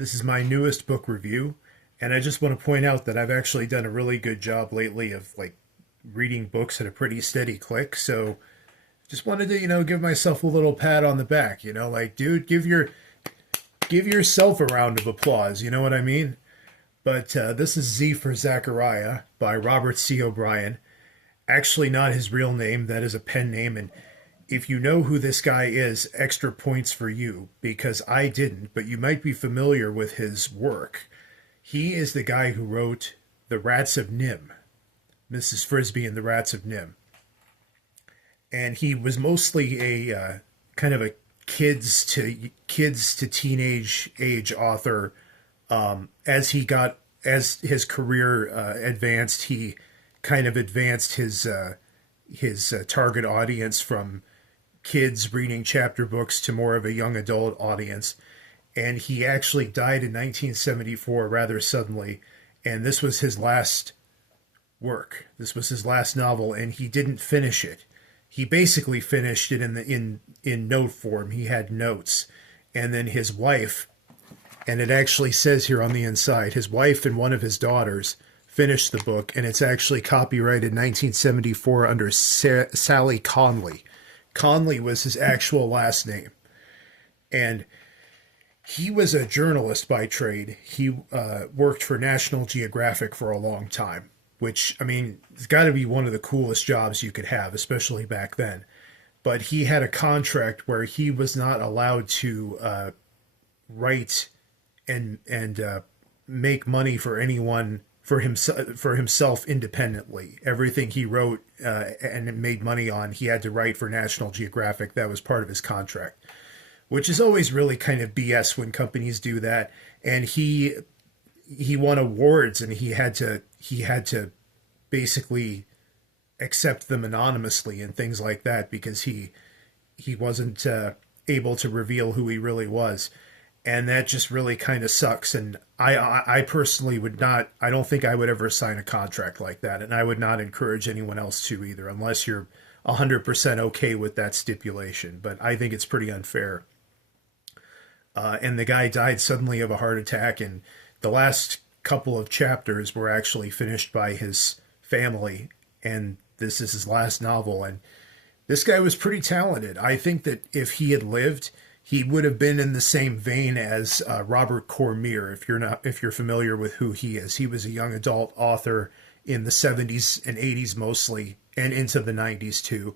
This is my newest book review, and I just want to point out that I've actually done a really good job lately of reading books at a pretty steady click. So just wanted to, give myself a little pat on the back, dude, give yourself a round of applause, you know what I mean? But this is Z for Zachariah by Robert C. O'Brien. Actually not his real name, that is a pen name, and if you know who this guy is, extra points for you, because I didn't, but you might be familiar with his work. He is the guy who wrote The Rats of Nim, Mrs. Frisbee and the Rats of Nim. And he was mostly a kind of a kids to teenage age author. As his career advanced, he kind of advanced his target audience from kids reading chapter books to more of a young adult audience. And he actually died in 1974 rather suddenly. And this was his last work. This was his last novel, and he didn't finish it. He basically finished it in note form. He had notes. And then his wife, and it actually says here on the inside, his wife and one of his daughters finished the book, and it's actually copyrighted 1974 under Sally Conley. Conley was his actual last name. And he was a journalist by trade. He worked for National Geographic for a long time, which, I mean, it's got to be one of the coolest jobs you could have, especially back then. But he had a contract where he was not allowed to write and make money for anyone, for himself independently. Everything he wrote and made money on, he had to write for National Geographic. That was part of his contract, which is always really kind of BS when companies do that. And he won awards, and he had to basically accept them anonymously and things like that, because he wasn't able to reveal who he really was. And that just really kind of sucks. And I personally would not, I don't think I would ever sign a contract like that. And I would not encourage anyone else to either, unless you're 100% okay with that stipulation. But I think it's pretty unfair. And the guy died suddenly of a heart attack. And the last couple of chapters were actually finished by his family. And this is his last novel. And this guy was pretty talented. I think that if he had lived, he would have been in the same vein as Robert Cormier. If you're familiar with who he is, he was a young adult author in the 70s and 80s mostly, and into the 90s too.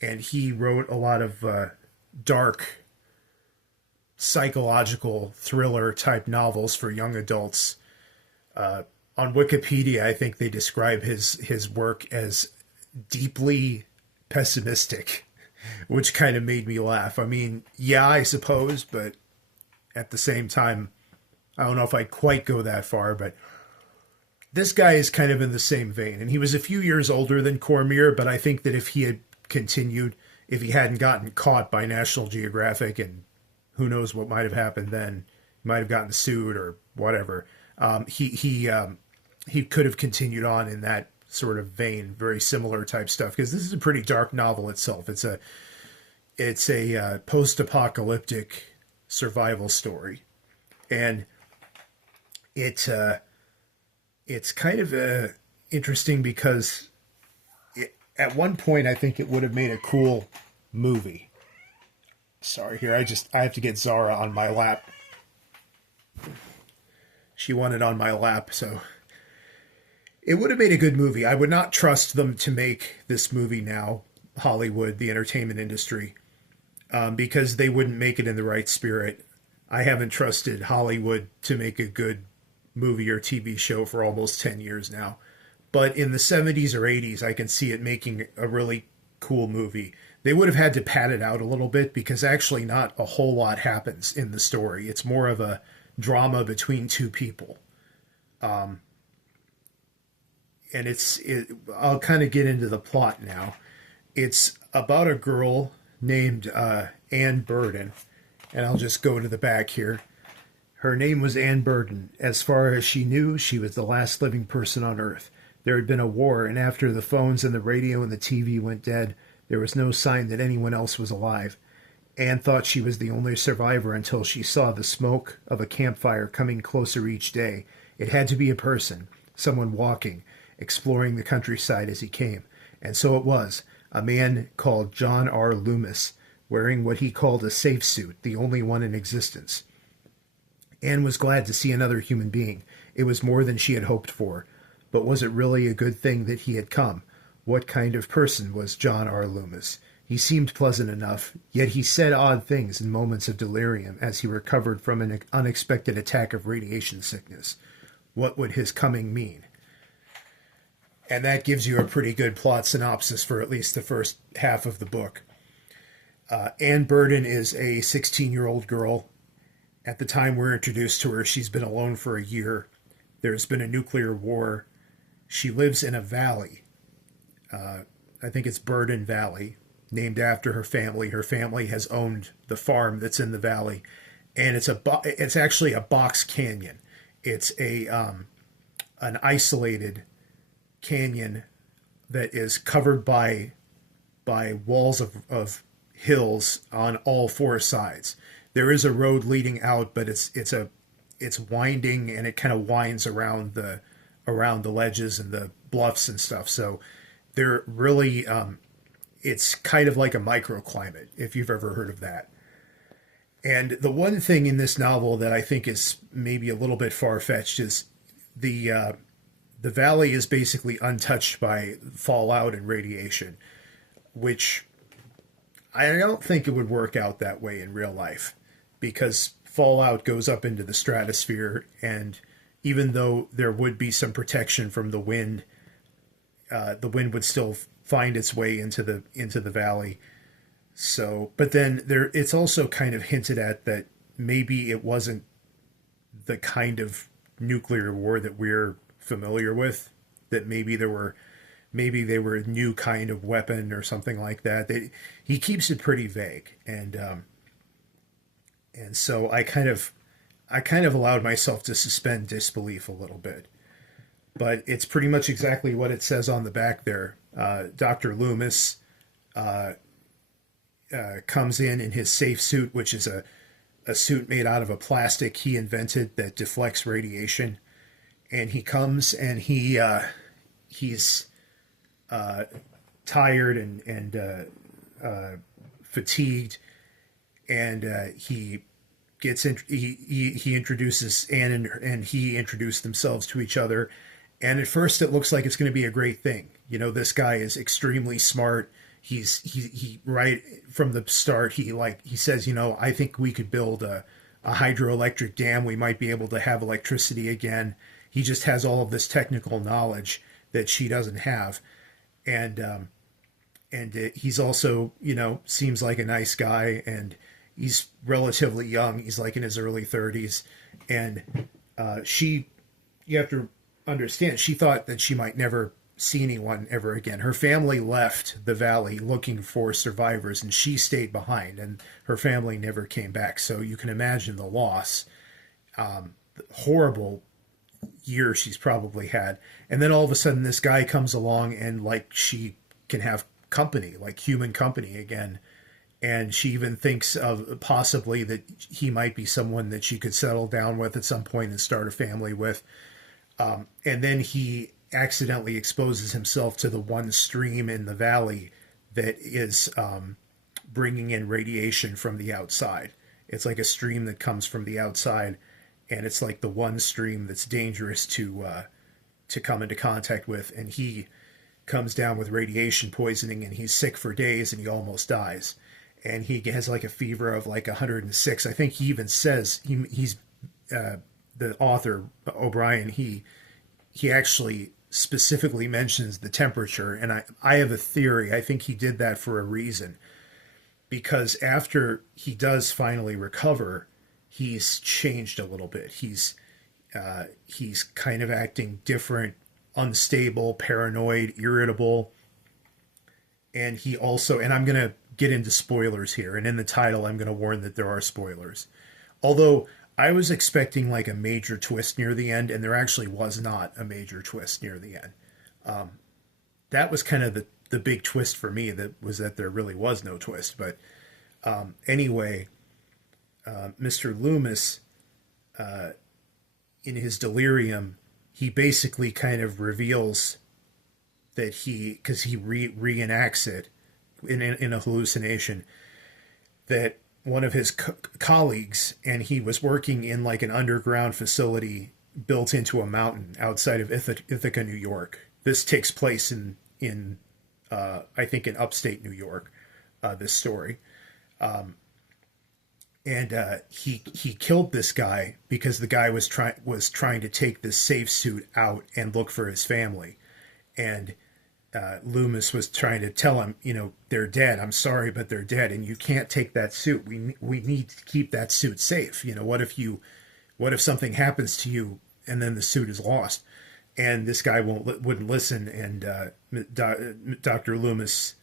And he wrote a lot of dark psychological thriller type novels for young adults. On Wikipedia, I think they describe his work as deeply pessimistic, which kind of made me laugh. I mean, yeah, I suppose, but at the same time, I don't know if I'd quite go that far, but this guy is kind of in the same vein. And he was a few years older than Cormier, but I think that if he had continued, if he hadn't gotten caught by National Geographic, and who knows what might have happened then, he might have gotten sued or whatever, he could have continued on in that sort of vein, very similar type stuff, because this is a pretty dark novel itself. It's a post-apocalyptic survival story, and it's kind of interesting because at one point I think it would have made a cool movie. Sorry, here I have to get Zara on my lap. She wanted on my lap, so it would have made a good movie. I would not trust them to make this movie now, Hollywood, the entertainment industry, because they wouldn't make it in the right spirit. I haven't trusted Hollywood to make a good movie or TV show for almost 10 years now. But in the 70s or 80s, I can see it making a really cool movie. They would have had to pad it out a little bit, because actually not a whole lot happens in the story. It's more of a drama between two people. And I'll kind of get into the plot now. It's about a girl named Anne Burden, and I'll just go to the back here. Her name was Anne Burden. As far as she knew, she was the last living person on Earth. There had been a war, and after the phones and the radio and the TV went dead, there was no sign that anyone else was alive. Anne thought she was the only survivor until she saw the smoke of a campfire coming closer each day. It had to be a person, someone walking, exploring the countryside as he came. And so it was, a man called John R. Loomis, wearing what he called a safe suit, the only one in existence. Anne was glad to see another human being. It was more than she had hoped for. But was it really a good thing that he had come? What kind of person was John R. Loomis? He seemed pleasant enough, yet he said odd things in moments of delirium as he recovered from an unexpected attack of radiation sickness. What would his coming mean? And that gives you a pretty good plot synopsis for at least the first half of the book. Anne Burden is a 16-year-old girl. At the time we're introduced to her, she's been alone for a year. There's been a nuclear war. She lives in a valley. I think it's Burden Valley, named after her family. Her family has owned the farm that's in the valley, and it's actually a box canyon. It's an isolated canyon that is covered by walls of hills on all four sides. There is a road leading out, but it's winding, and it kind of winds around the ledges and the bluffs and stuff. So they're really it's kind of like a microclimate, if you've ever heard of that. And the one thing in this novel that I think is maybe a little bit far-fetched is the valley is basically untouched by fallout and radiation, which I don't think it would work out that way in real life, because fallout goes up into the stratosphere, and even though there would be some protection from the wind would still find its way into the valley. So, but then it's also kind of hinted at that maybe it wasn't the kind of nuclear war that we're familiar with, that maybe they were a new kind of weapon or something like that. He keeps it pretty vague, and so I kind of allowed myself to suspend disbelief a little bit. But it's pretty much exactly what it says on the back there. Dr. Loomis comes in his safe suit, which is a suit made out of a plastic he invented that deflects radiation. And he comes and he's tired and fatigued, and he gets in, he introduces Anne, and he introduced themselves to each other. And at first it looks like it's going to be a great thing. You know, this guy is extremely smart. He right from the start, he says, you know, I think we could build a hydroelectric dam. We might be able to have electricity again. He just has all of this technical knowledge that she doesn't have. And he's also, you know, seems like a nice guy, and he's relatively young. He's like in his early 30s. And you have to understand, she thought that she might never see anyone ever again. Her family left the valley looking for survivors, and she stayed behind, and her family never came back. So you can imagine the loss, horrible year she's probably had. And then all of a sudden this guy comes along, and like she can have company, like human company again. And she even thinks of possibly that he might be someone that she could settle down with at some point and start a family with. And then he accidentally exposes himself to the one stream in the valley that is bringing in radiation from the outside. It's like a stream that comes from the outside, and it's like the one stream that's dangerous to come into contact with. And he comes down with radiation poisoning, and he's sick for days, and he almost dies. And he has like a fever of like 106. I think he even says he's the author, O'Brien, he actually specifically mentions the temperature. And I have a theory. I think he did that for a reason, because after he does finally recover, he's changed a little bit. He's kind of acting different, unstable, paranoid, irritable. And he also, and I'm going to get into spoilers here, and in the title I'm going to warn that there are spoilers. Although I was expecting like a major twist near the end, and there actually was not a major twist near the end. That was kind of the big twist for me, that there really was no twist. But Anyway, Mr. Loomis, in his delirium, he basically kind of reveals that because he reenacts it in a hallucination, that one of his colleagues, and he was working in like an underground facility built into a mountain outside of Ithaca, New York. This takes place in I think in upstate New York. This story, and he killed this guy because the guy was trying to take this safe suit out and look for his family, and Loomis was trying to tell him, they're dead. I'm sorry, but they're dead, and you can't take that suit. We need to keep that suit safe. What if something happens to you and then the suit is lost? And this guy wouldn't listen, and Dr. Loomis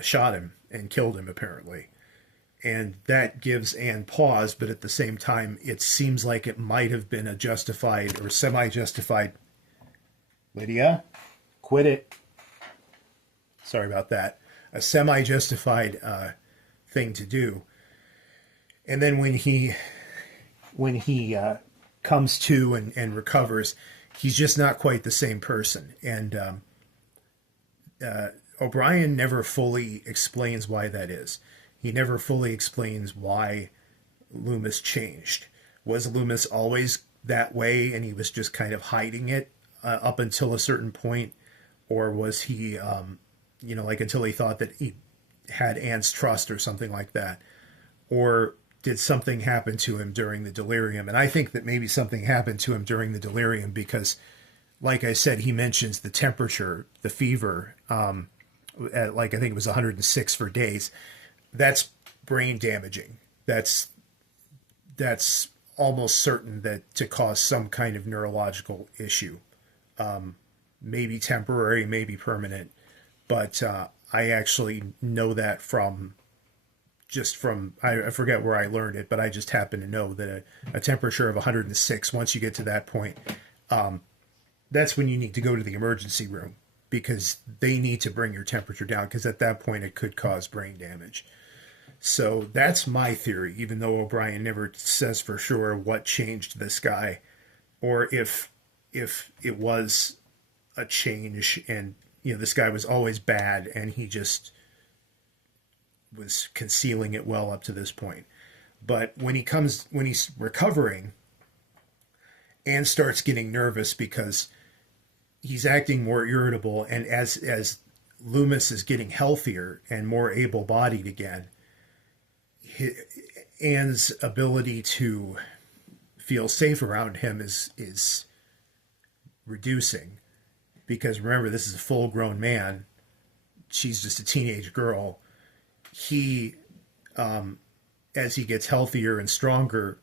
shot him and killed him apparently. And that gives Anne pause, but at the same time, it seems like it might have been a justified or semi-justified. Lydia, quit it. Sorry about that. A semi-justified thing to do. And then when he comes to and recovers, he's just not quite the same person. And O'Brien never fully explains why that is. He never fully explains why Loomis changed. Was Loomis always that way and he was just kind of hiding it up until a certain point? Or was he, until he thought that he had Anne's trust or something like that? Or did something happen to him during the delirium? And I think that maybe something happened to him during the delirium because, like I said, he mentions the temperature, the fever, at I think it was 106 for days. That's brain damaging. That's almost certain that to cause some kind of neurological issue, maybe temporary, maybe permanent. But I actually know that I forget where I learned it, but I just happen to know that a temperature of 106, once you get to that point, that's when you need to go to the emergency room because they need to bring your temperature down because at that point it could cause brain damage. So that's my theory, even though O'Brien never says for sure what changed this guy or if it was a change and, this guy was always bad and he just was concealing it well up to this point. But when he's recovering, Anne starts getting nervous because he's acting more irritable. And as Loomis is getting healthier and more able-bodied again, Anne's ability to feel safe around him is reducing. Because remember, this is a full-grown man. She's just a teenage girl. He, as he gets healthier and stronger,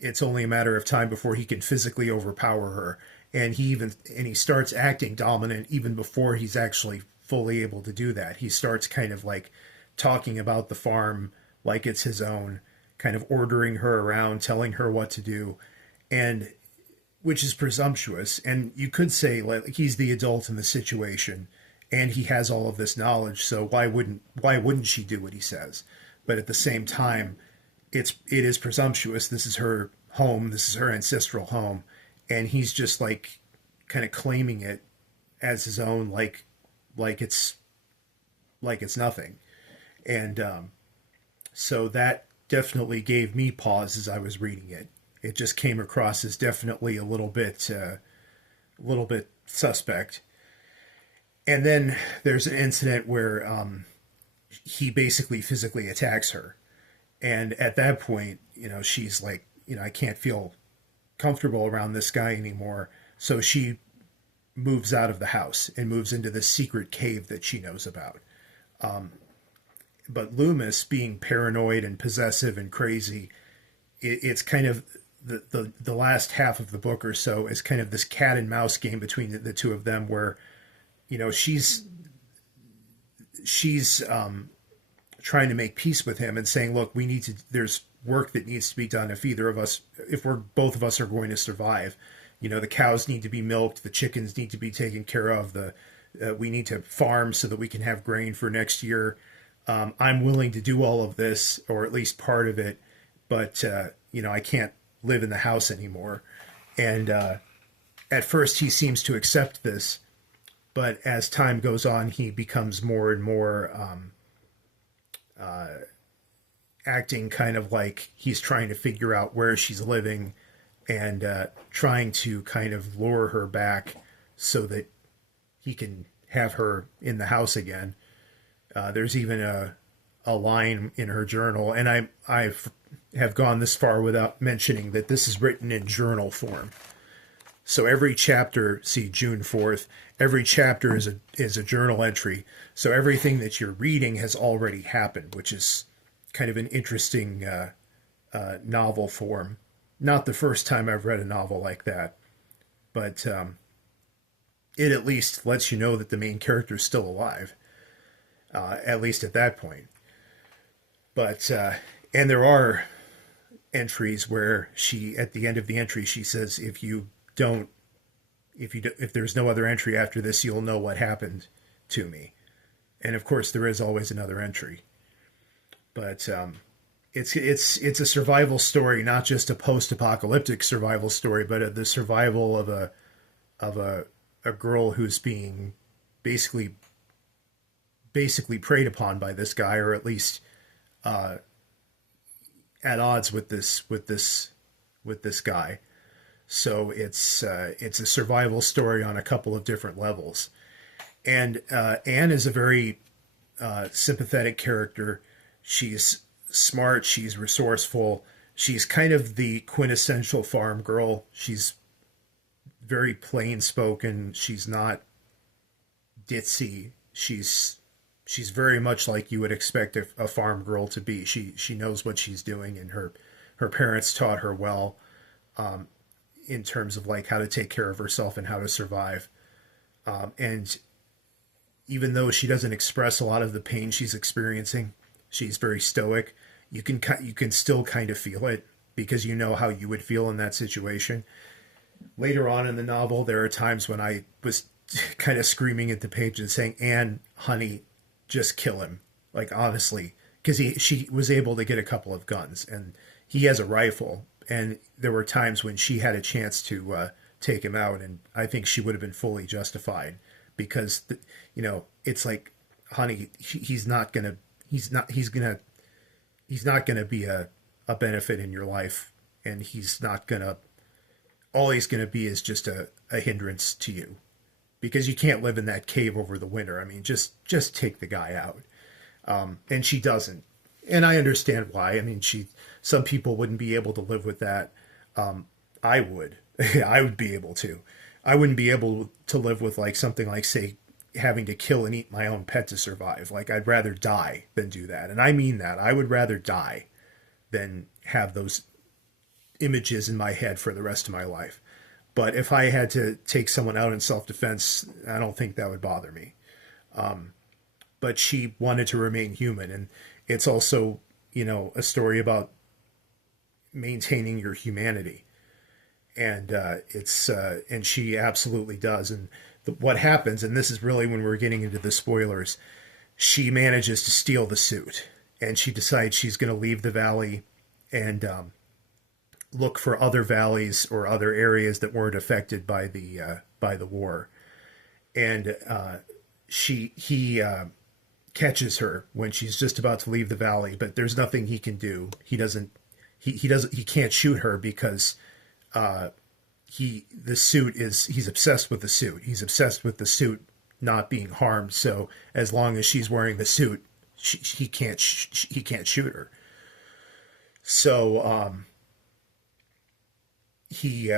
it's only a matter of time before he can physically overpower her. And he starts acting dominant even before he's actually fully able to do that. He starts kind of like talking about the farm like it's his own, kind of ordering her around, telling her what to do, and which is presumptuous. And you could say like he's the adult in the situation and he has all of this knowledge, so why wouldn't she do what he says? But at the same time, it is presumptuous. This is her home, this is her ancestral home, and he's just like kind of claiming it as his own like it's nothing. And so that definitely gave me pause as I was reading it. It just came across as definitely a little bit suspect. And then there's an incident where he basically physically attacks her. And at that point, she's like, I can't feel comfortable around this guy anymore. So she moves out of the house and moves into this secret cave that she knows about. But Loomis, being paranoid and possessive and crazy, it's kind of the last half of the book or so is kind of this cat and mouse game between the two of them where, she's trying to make peace with him and saying, look, there's work that needs to be done if both of us are going to survive. The cows need to be milked, the chickens need to be taken care of, we need to farm so that we can have grain for next year. I'm willing to do all of this, or at least part of it, but I can't live in the house anymore. And at first, he seems to accept this, but as time goes on, he becomes more and more acting kind of like he's trying to figure out where she's living and trying to kind of lure her back so that he can have her in the house again. There's even a line in her journal, and have gone this far without mentioning that this is written in journal form. So every chapter, see June 4th, every chapter is a journal entry. So everything that you're reading has already happened, which is kind of an interesting novel form. Not the first time I've read a novel like that, but it at least lets you know that the main character is still alive, at least at that point. But and there are entries where she, at the end of the entry, she says, if there's no other entry after this, you'll know what happened to me. And of course, there is always another entry. But it's a survival story, not just a post-apocalyptic survival story, but the survival of a girl who's being basically preyed upon by this guy, or at least at odds with this guy. So it's a survival story on a couple of different levels. And Anne is a very sympathetic character. She's smart. She's resourceful. She's kind of the quintessential farm girl. She's very plain spoken. She's not ditzy. She's very much like you would expect a farm girl to be. She knows what she's doing, and her parents taught her well in terms of like how to take care of herself and how to survive. And even though she doesn't express a lot of the pain she's experiencing, she's very stoic. You can still kind of feel it because you know how you would feel in that situation. Later on in the novel, there are times when I was kind of screaming at the page and saying, "Anne, honey, just kill him." Like, honestly, because she was able to get a couple of guns, and he has a rifle. And there were times when she had a chance to take him out, and I think she would have been fully justified because, it's like, honey, he's not gonna be a benefit in your life, and all he's gonna be is just a hindrance to you, because you can't live in that cave over the winter. I mean, just take the guy out. And she doesn't. And I understand why. I mean, some people wouldn't be able to live with that. I would. I would be able to. I wouldn't be able to live with like something like, say, having to kill and eat my own pet to survive. Like, I'd rather die than do that. And I mean that. I would rather die than have those images in my head for the rest of my life. But if I had to take someone out in self-defense, I don't think that would bother me. But she wanted to remain human. And it's also, a story about maintaining your humanity. And and she absolutely does. And what happens, and this is really when we're getting into the spoilers, she manages to steal the suit. And she decides she's going to leave the valley and look for other valleys or other areas that weren't affected by the war. And he catches her when she's just about to leave the valley, but there's nothing he can do. He can't shoot her because he's obsessed with the suit. He's obsessed with the suit not being harmed. So as long as she's wearing the suit, he can't shoot her. So he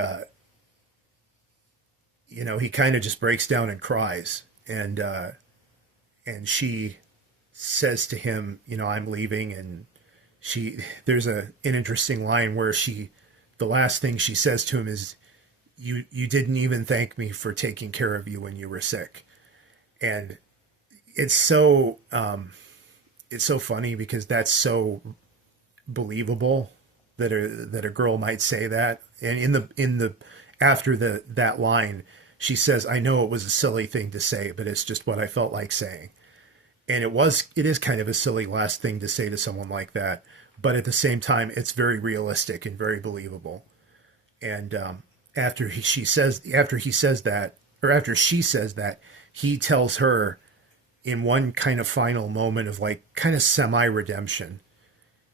kind of just breaks down and cries, and she says to him, "I'm leaving." And there's an interesting line where the last thing she says to him is, you didn't even thank me for taking care of you when you were sick. And it's so funny because that's so believable that a girl might say that. And in the after that line, she says, "I know it was a silly thing to say, but it's just what I felt like saying." And it is kind of a silly last thing to say to someone like that, but at the same time, it's very realistic and very believable. And after he says that, or after she says that, he tells her in one kind of final moment of like kind of semi redemption.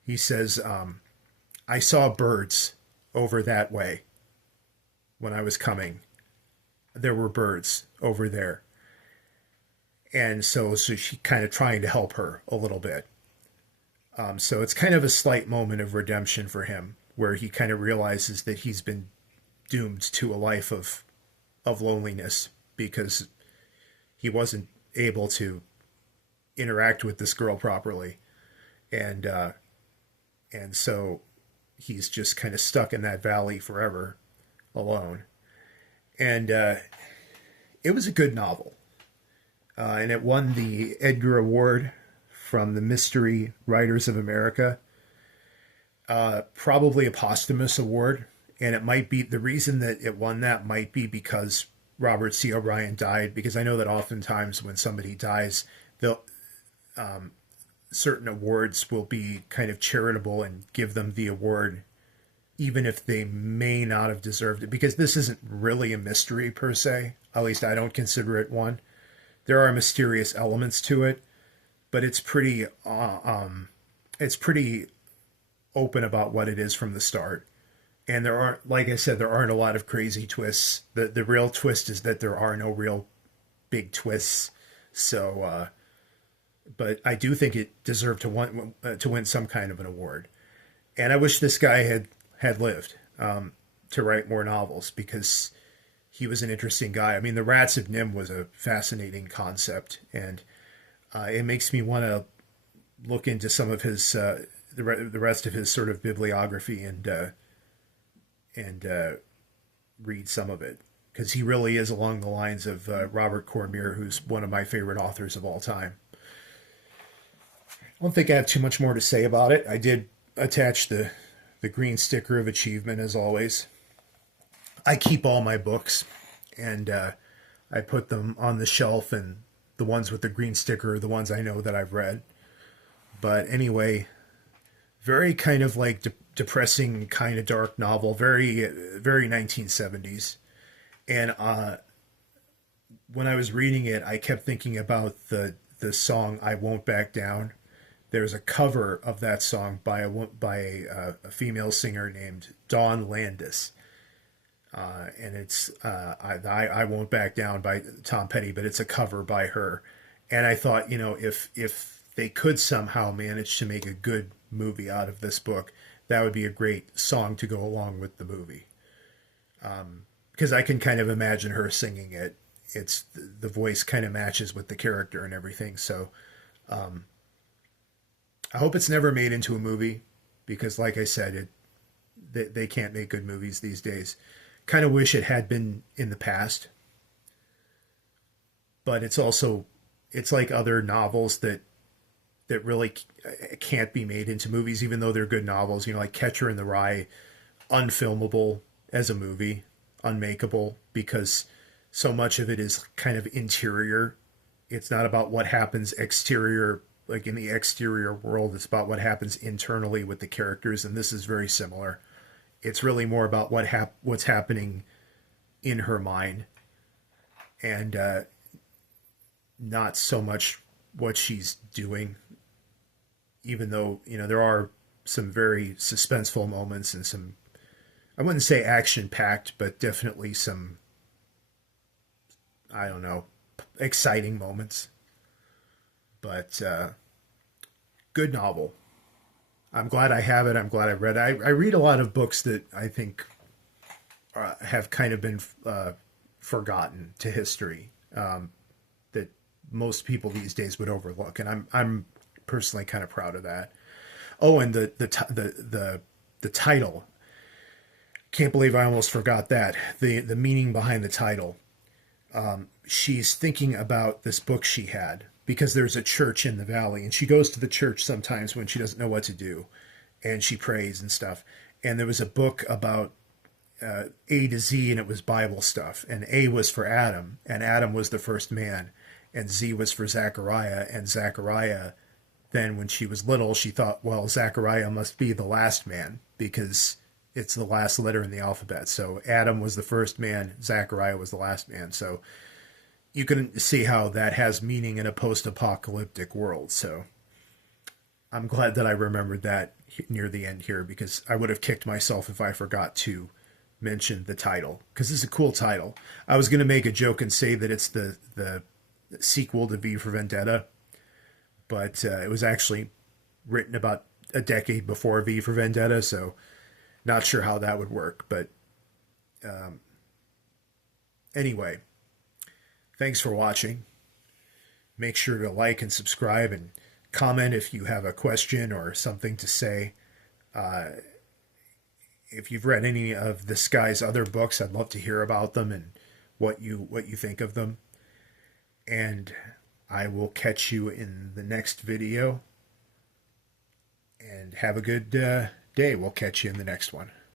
He says, "I saw birds over that way when I was coming. There were birds over there." And so she kind of trying to help her a little bit. So it's kind of a slight moment of redemption for him, where he kind of realizes that he's been doomed to a life of loneliness because he wasn't able to interact with this girl properly, and so he's just kind of stuck in that valley forever, alone. And it was a good novel, and it won the Edgar Award from the Mystery Writers of America. Probably a posthumous award, and it might be the reason that it won that might be because Robert C. O'Brien died. Because I know that oftentimes when somebody dies, they'll certain awards will be kind of charitable and give them the award even if they may not have deserved it, because this isn't really a mystery per se. At least I don't consider it one. There are mysterious elements to it, but it's pretty open about what it is from the start. And there aren't, like I said, there aren't a lot of crazy twists. The real twist is that there are no real big twists. So, but I do think it deserved to win some kind of an award. And I wish this guy had lived to write more novels, because he was an interesting guy. I mean, the Rats of Nim was a fascinating concept, and it makes me want to look into some of his the rest of his sort of bibliography and read some of it, because he really is along the lines of Robert Cormier, who's one of my favorite authors of all time. I don't think I have too much more to say about it. I did attach the green sticker of achievement, as always. I keep all my books, and I put them on the shelf, and the ones with the green sticker are the ones I know that I've read. But anyway, very kind of like depressing, kind of dark novel, very 1970s. And when I was reading it, I kept thinking about the song "I Won't Back Down." There's a cover of that song by a female singer named Dawn Landis, and it's I Won't Back Down by Tom Petty, but it's a cover by her. And I thought, if they could somehow manage to make a good movie out of this book, that would be a great song to go along with the movie. Because I can kind of imagine her singing it. It's the voice kind of matches with the character and everything. So I hope it's never made into a movie, because, like I said, they can't make good movies these days. Kind of wish it had been in the past, but it's like other novels that really can't be made into movies, even though they're good novels. Like Catcher in the Rye, unfilmable as a movie, unmakeable, because so much of it is kind of interior. It's not about what happens exterior, like in the exterior world. It's about what happens internally with the characters, and this is very similar. It's really more about what's happening in her mind, and not so much what she's doing. Even though there are some very suspenseful moments and some, I wouldn't say action packed, but definitely some, I don't know, exciting moments. But good novel. I'm glad I have it. I'm glad I read it. I read a lot of books that I think have kind of been forgotten to history, that most people these days would overlook, and I'm personally kind of proud of that. Oh, and the title. Can't believe I almost forgot that. The meaning behind the title. She's thinking about this book she had, because there's a church in the valley, and she goes to the church sometimes when she doesn't know what to do, and she prays and stuff. And there was a book about A to Z, and it was Bible stuff. And A was for Adam, and Adam was the first man. and Z was for Zachariah, and Zachariah, then when she was little, she thought, well, Zachariah must be the last man because it's the last letter in the alphabet. So Adam was the first man, Zachariah was the last man. So you can see how that has meaning in a post-apocalyptic world. So I'm glad that I remembered that near the end here, because I would have kicked myself if I forgot to mention the title, because it's a cool title. I was going to make a joke and say that it's the sequel to V for Vendetta, but it was actually written about a decade before V for Vendetta, so not sure how that would work. But anyway, thanks for watching. Make sure to like and subscribe and comment if you have a question or something to say. If you've read any of this guy's other books, I'd love to hear about them and what you think of them. And I will catch you in the next video. And have a good day. We'll catch you in the next one.